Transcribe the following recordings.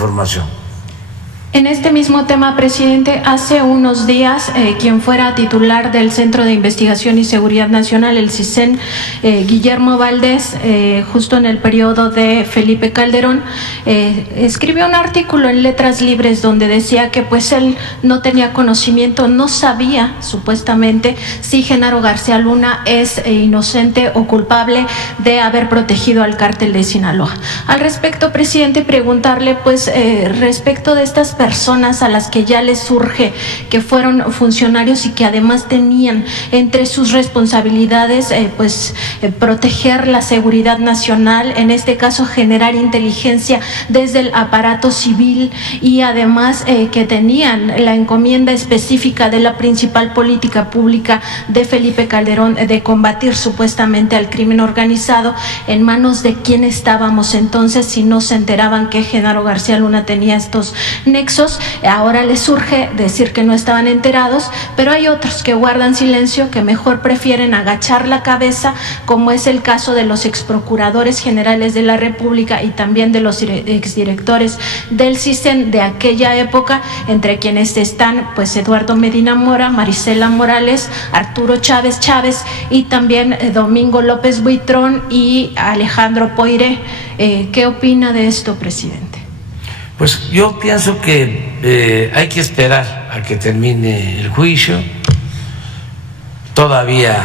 información. En este mismo tema, presidente, hace unos días, quien fuera titular del Centro de Investigación y Seguridad Nacional, el CISEN, Guillermo Valdés, justo en el periodo de Felipe Calderón, escribió un artículo en Letras Libres donde decía que pues él no tenía conocimiento, no sabía supuestamente si Genaro García Luna es inocente o culpable de haber protegido al cártel de Sinaloa. Al respecto, presidente, preguntarle pues respecto de estas personas a las que ya les surge que fueron funcionarios y que además tenían entre sus responsabilidades proteger la seguridad nacional, en este caso generar inteligencia desde el aparato civil y además que tenían la encomienda específica de la principal política pública de Felipe Calderón de combatir supuestamente al crimen organizado. ¿En manos de quién estábamos entonces si no se enteraban que Genaro García Luna tenía estos nexos? Ahora les surge decir que no estaban enterados, pero hay otros que guardan silencio, que mejor prefieren agachar la cabeza, como es el caso de los exprocuradores generales de la República y también de los exdirectores del CISEN de aquella época, entre quienes están pues Eduardo Medina Mora, Marisela Morales, Arturo Chávez Chávez y también Domingo López Buitrón y Alejandro Poiré. ¿Qué opina de esto, presidente? Pues yo pienso que hay que esperar a que termine el juicio. Todavía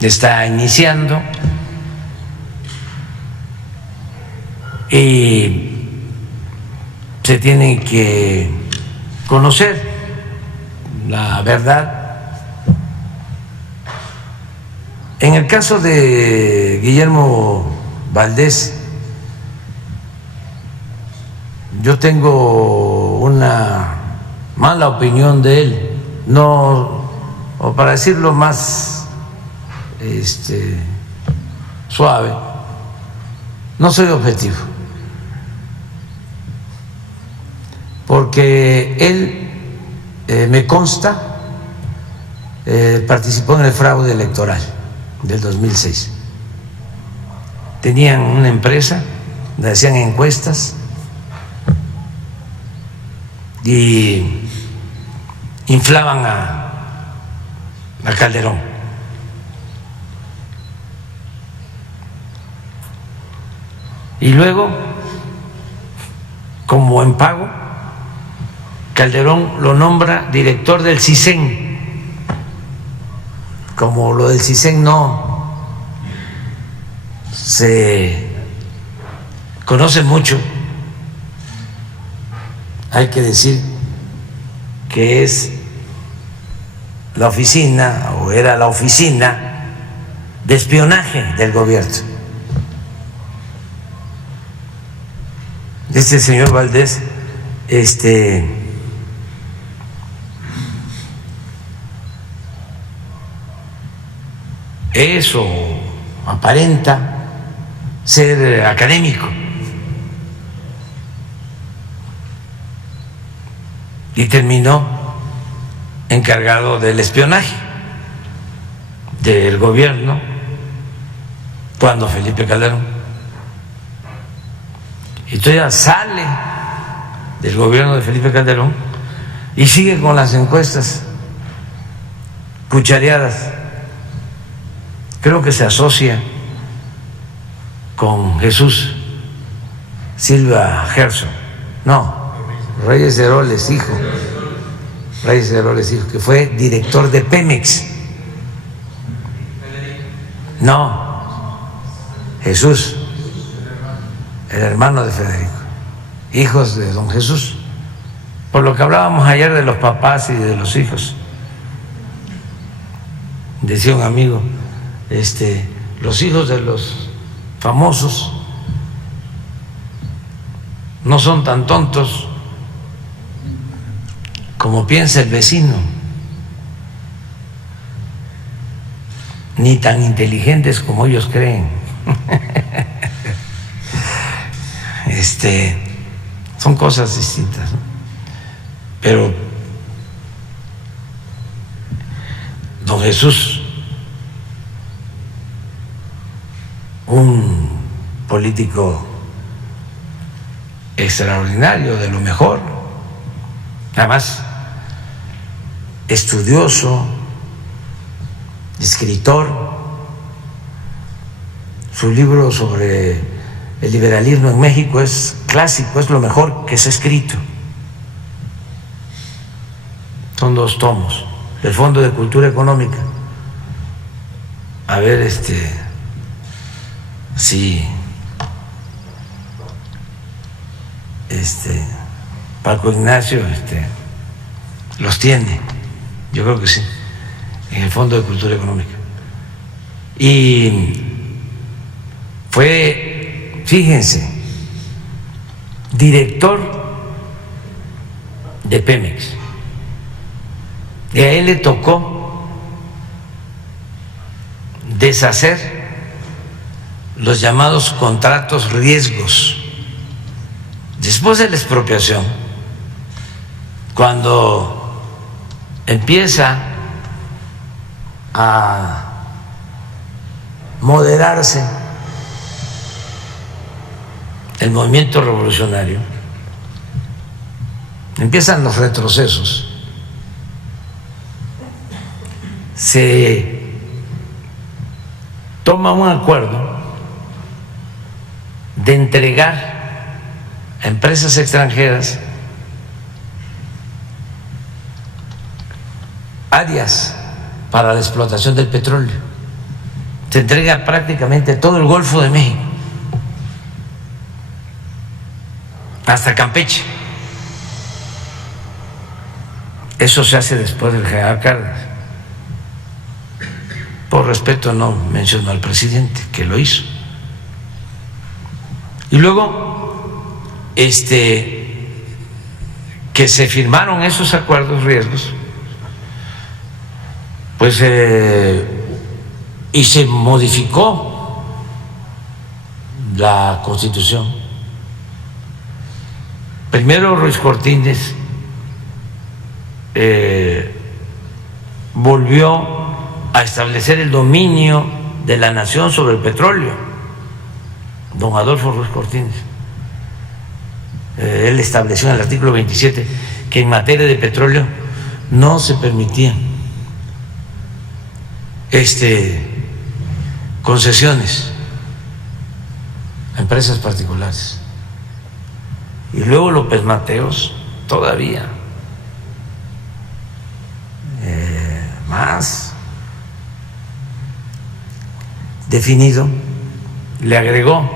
está iniciando y se tiene que conocer la verdad. En el caso de Guillermo Valdés, yo tengo una mala opinión de él, no, o para decirlo más suave, no soy objetivo, porque él me consta participó en el fraude electoral del 2006. Tenían una empresa, le hacían encuestas y inflaban a Calderón. Y luego, como en pago, Calderón lo nombra director del CISEN. Como lo del CISEN no se conoce mucho, hay que decir que es la oficina, o era la oficina de espionaje del gobierno. Este señor Valdés, eso aparenta ser académico. Y terminó encargado del espionaje del gobierno cuando Felipe Calderón. Y todavía sale del gobierno de Felipe Calderón y sigue con las encuestas cuchareadas. Creo que se asocia con Jesús Silva Gerson. No, Reyes Heroles, hijo. Reyes Heroles, hijo, que fue director de Pemex. No, Jesús, el hermano de Federico, hijos de don Jesús. Por lo que hablábamos ayer de los papás y de los hijos, decía un amigo, los hijos de los famosos no son tan tontos como piensa el vecino, ni tan inteligentes como ellos creen. Son cosas distintas, ¿no? Pero don Jesús, un político extraordinario, de lo mejor, además estudioso, escritor. Su libro sobre el liberalismo en México es clásico, es lo mejor que se ha escrito. Son 2 tomos del Fondo de Cultura Económica. A ver, si Paco Ignacio los tiene, yo creo que sí, en el Fondo de Cultura Económica. Y fue, fíjense, director de Pemex, y a él le tocó deshacer los llamados contratos riesgos. Después de la expropiación, cuando empieza a moderarse el movimiento revolucionario, empiezan los retrocesos, se toma un acuerdo de entregar a empresas extranjeras áreas para la explotación del petróleo. Se entrega prácticamente todo el Golfo de México, hasta Campeche. Eso se hace después del general Cárdenas. Por respeto no menciono al presidente que lo hizo. Y luego que se firmaron esos acuerdos riesgos, pues y se modificó la Constitución. Primero Ruiz Cortines volvió a establecer el dominio de la nación sobre el petróleo, don Adolfo Ruiz Cortines. Él estableció en el artículo 27 que en materia de petróleo no se permitían concesiones a empresas particulares. Y luego López Mateos todavía más definido le agregó: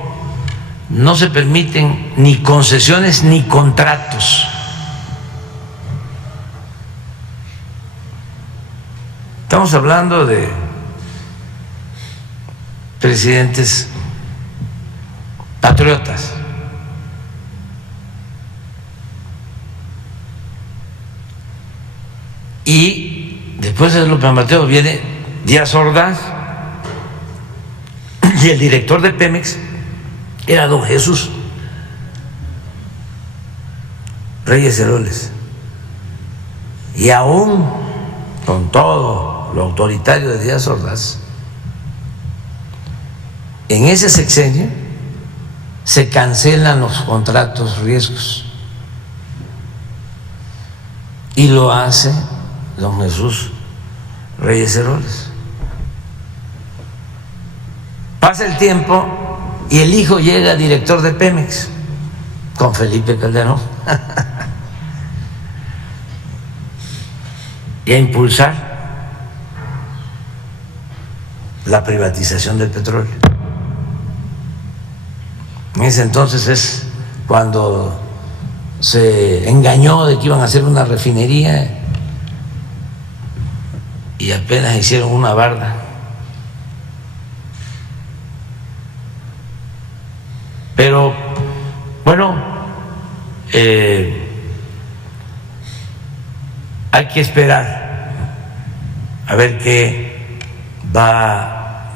no se permiten ni concesiones ni contratos. Estamos hablando de presidentes patriotas. Y después de López Mateos viene Díaz Ordaz, y el director de Pemex era don Jesús Reyes Heroles. Y aún con todo lo autoritario de Díaz Ordaz, en ese sexenio se cancelan los contratos riesgos, y lo hace don Jesús Reyes Heroles. Pasa el tiempo y el hijo llega director de Pemex con Felipe Calderón y a impulsar la privatización del petróleo. En ese entonces es cuando se engañó de que iban a hacer una refinería y apenas hicieron una barda. Pero bueno, hay que esperar a ver qué va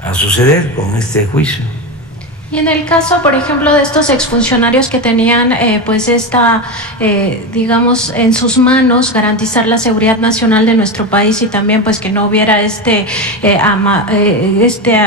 a suceder con este juicio. Y en el caso, por ejemplo, de estos exfuncionarios que tenían pues digamos, en sus manos garantizar la seguridad nacional de nuestro país y también pues que no hubiera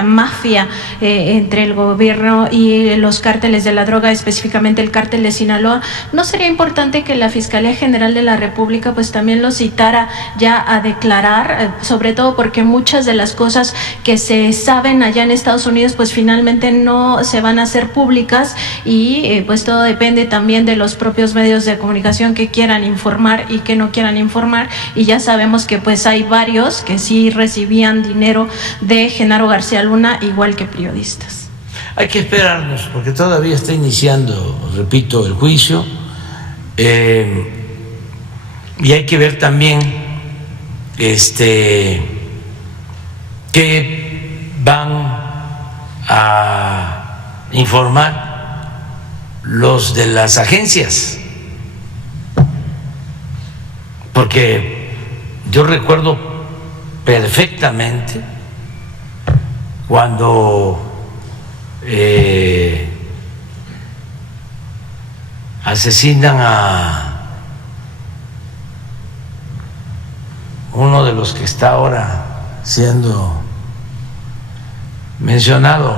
mafia entre el gobierno y los cárteles de la droga, específicamente el cártel de Sinaloa, ¿no sería importante que la Fiscalía General de la República pues también los citara ya a declarar, sobre todo porque muchas de las cosas que se saben allá en Estados Unidos pues finalmente no se van a hacer públicas y pues todo depende también de los propios medios de comunicación que quieran informar y que no quieran informar, y ya sabemos que pues hay varios que sí recibían dinero de Genaro García Luna, igual que periodistas. Hay que esperarnos porque todavía está iniciando, repito, el juicio, y hay que ver también qué van a informar los de las agencias, porque yo recuerdo perfectamente cuando asesinan a uno de los que está ahora siendo mencionado,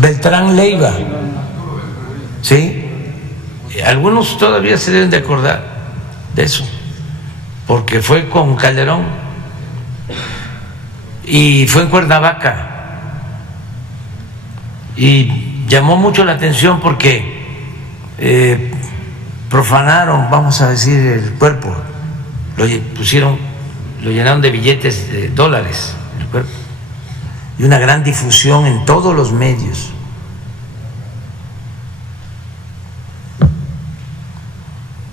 Beltrán Leiva, ¿sí? Algunos todavía se deben de acordar de eso, porque fue con Calderón y fue en Cuernavaca y llamó mucho la atención porque profanaron, vamos a decir, el cuerpo, lo llenaron de billetes de dólares el cuerpo, y una gran difusión en todos los medios.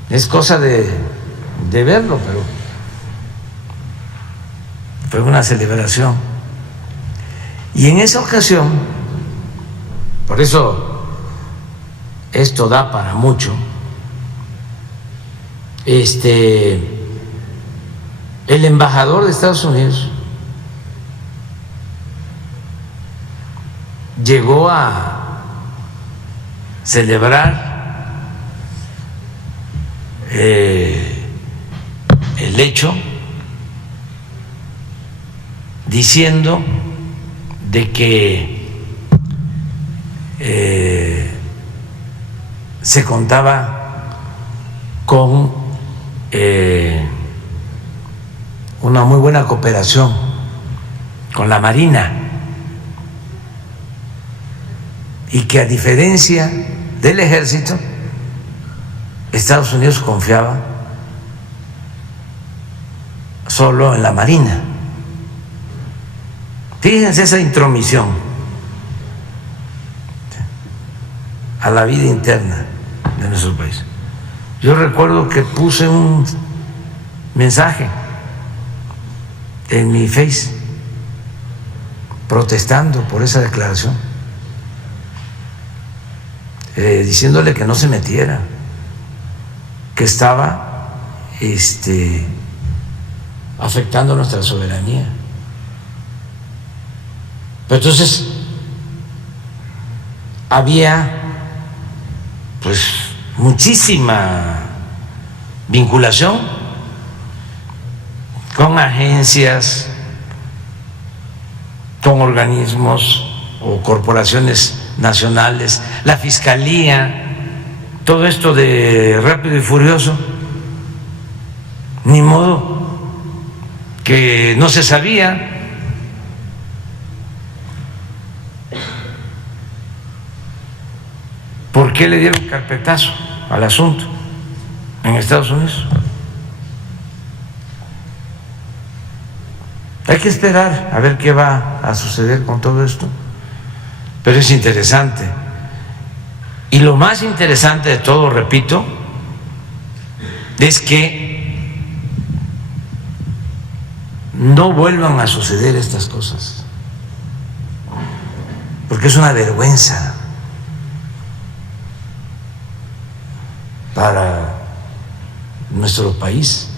Es cosa de verlo, pero fue una celebración. Y en esa ocasión, por eso esto da para mucho, el embajador de Estados Unidos llegó a celebrar el hecho diciendo de que se contaba con una muy buena cooperación con la Marina y que, a diferencia del Ejército, Estados Unidos confiaba solo en la Marina. Fíjense esa intromisión a la vida interna de nuestro país. Yo recuerdo que puse un mensaje en mi Face protestando por esa declaración, diciéndole que no se metiera, que estaba afectando nuestra soberanía. Pero entonces había pues muchísima vinculación con agencias, con organismos o corporaciones nacionales, la Fiscalía, todo esto de Rápido y Furioso. Ni modo que no se sabía. ¿Por qué le dieron carpetazo al asunto en Estados Unidos? Hay que esperar a ver qué va a suceder con todo esto, pero es interesante. Y lo más interesante de todo, repito, es que no vuelvan a suceder estas cosas, porque es una vergüenza para nuestro país.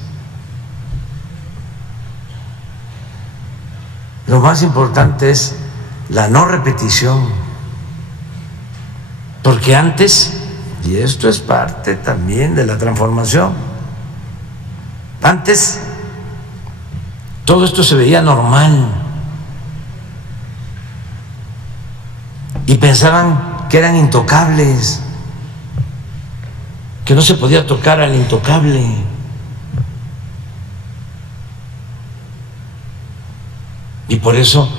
Lo más importante es la no repetición Porque antes, y esto es parte también de la transformación, antes todo esto se veía normal y pensaban que eran intocables, que no se podía tocar al intocable. Y por eso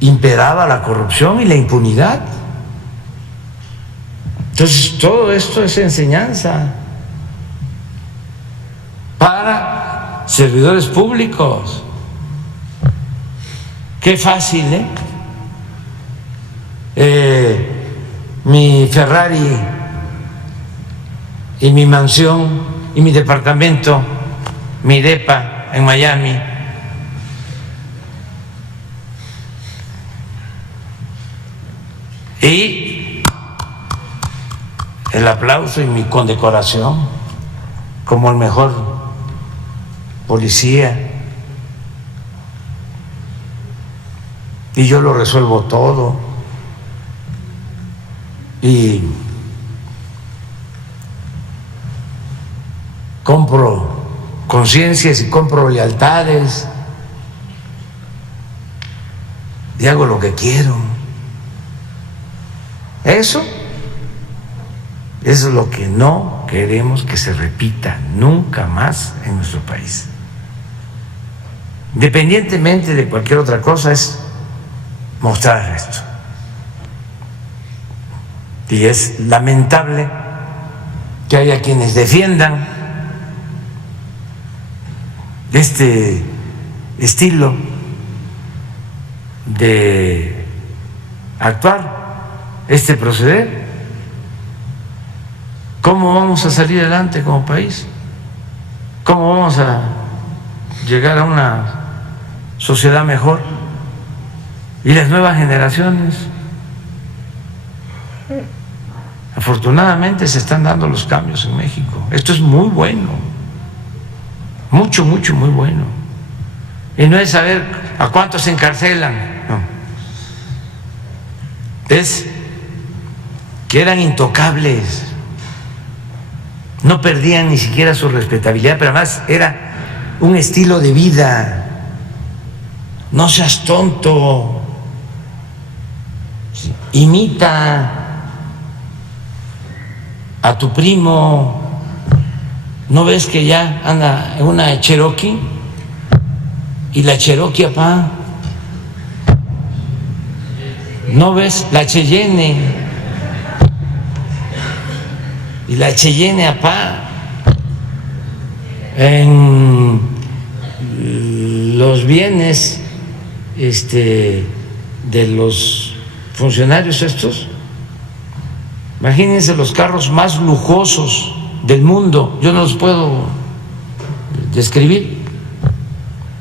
imperaba la corrupción y la impunidad. Entonces, todo esto es enseñanza para servidores públicos. Qué fácil, mi Ferrari y mi mansión y mi departamento, mi depa en Miami. Y el aplauso y mi condecoración como el mejor policía. Y yo lo resuelvo todo. Y compro conciencias y compro lealtades y hago lo que quiero. Eso es lo que no queremos que se repita nunca más en nuestro país. Independientemente de cualquier otra cosa, es mostrar esto. Y es lamentable que haya quienes defiendan este estilo de actuar, este proceder. ¿Cómo vamos a salir adelante como país? ¿Cómo vamos a llegar a una sociedad mejor? Y las nuevas generaciones, afortunadamente se están dando los cambios en México. Esto es muy bueno, mucho, mucho, muy bueno. Y no es saber a cuántos se encarcelan, no. Es que eran intocables, no perdían ni siquiera su respetabilidad, pero además era un estilo de vida. No seas tonto, imita a tu primo. ¿No ves que ya anda en una Cherokee? Y la Cherokee, apá. ¿No ves la Cheyenne? Y la Cheyenne, apá. En los bienes de los funcionarios estos, imagínense los carros más lujosos del mundo. Yo no los puedo describir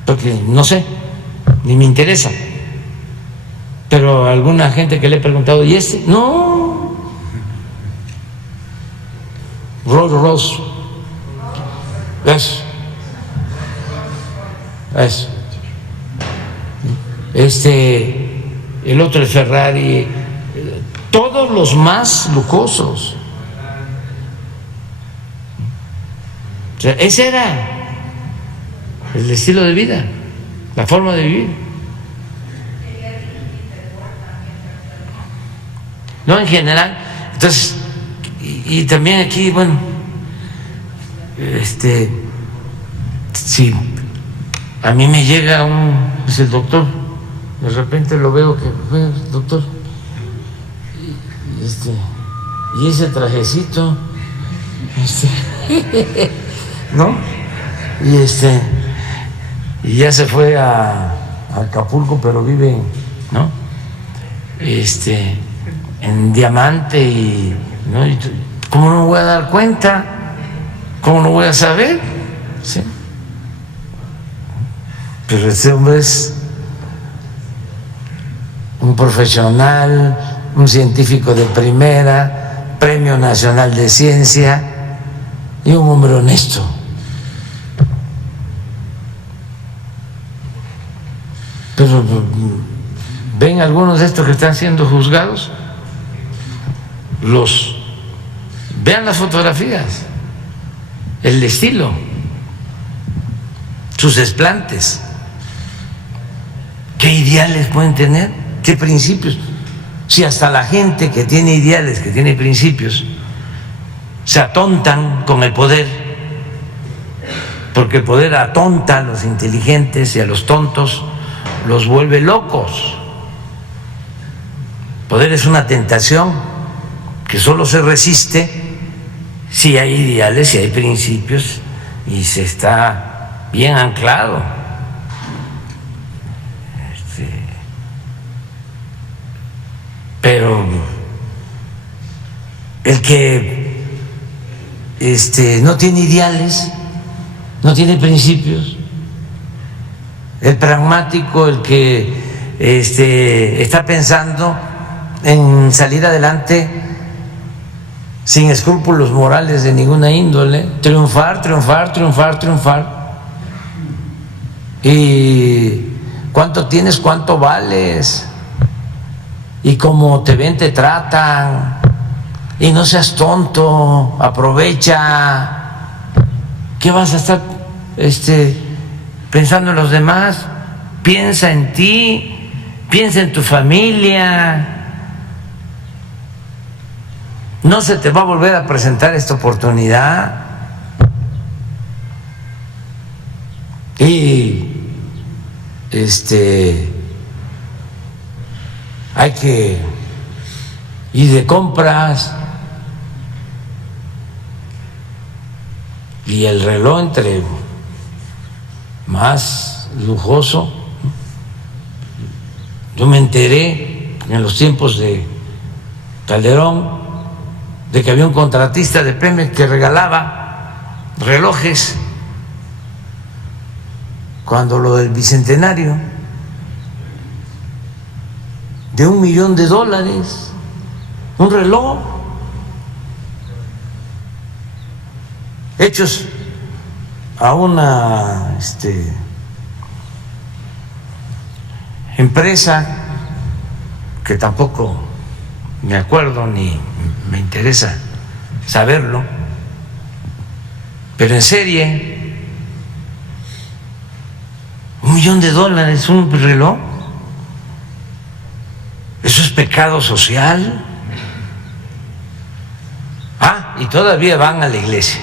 porque no sé, ni me interesa, pero alguna gente que le he preguntado, ¿y este? No, Rolls Royce, eso. El otro, el Ferrari, todos los más lujosos. O sea, ese era el estilo de vida, la forma de vivir. No, en general. Entonces, y también aquí, bueno, si a mí me llega es el doctor, de repente lo veo que, doctor, y ese trajecito, ¿no? Y ya se fue a Acapulco, pero vive, ¿no? En Diamante, ¿no? ¿Cómo no me voy a dar cuenta? ¿Cómo no voy a saber? ¿Sí? Pero ese hombre es un profesional, un científico de primera, Premio Nacional de Ciencia y un hombre honesto. Pero ven algunos de estos que están siendo juzgados vean las fotografías, el estilo, sus desplantes. ¿Qué ideales pueden tener? ¿Qué principios? Si hasta la gente que tiene ideales, que tiene principios, se atontan con el poder, porque el poder atonta a los inteligentes y a los tontos los vuelve locos. El poder es una tentación que solo se resiste si hay ideales, si hay principios y se está bien anclado. Pero el que no tiene ideales, no tiene principios, el pragmático, el que está pensando en salir adelante sin escrúpulos morales de ninguna índole, triunfar, triunfar, triunfar, triunfar. ¿Y cuánto tienes, cuánto vales? Y como te ven, te tratan. Y no seas tonto, aprovecha. ¿Qué vas a estar pensando en los demás? Piensa en ti, piensa en tu familia. No se te va a volver a presentar esta oportunidad. Y hay que ir de compras y el reloj entre más lujoso. Yo me enteré en los tiempos de Calderón de que había un contratista de Pemex que regalaba relojes cuando lo del bicentenario, de $1 millón, un reloj, hechos a una empresa que tampoco me acuerdo ni me interesa saberlo, pero en serie, $1 millón, un reloj. Eso es pecado social. Y todavía van a la iglesia.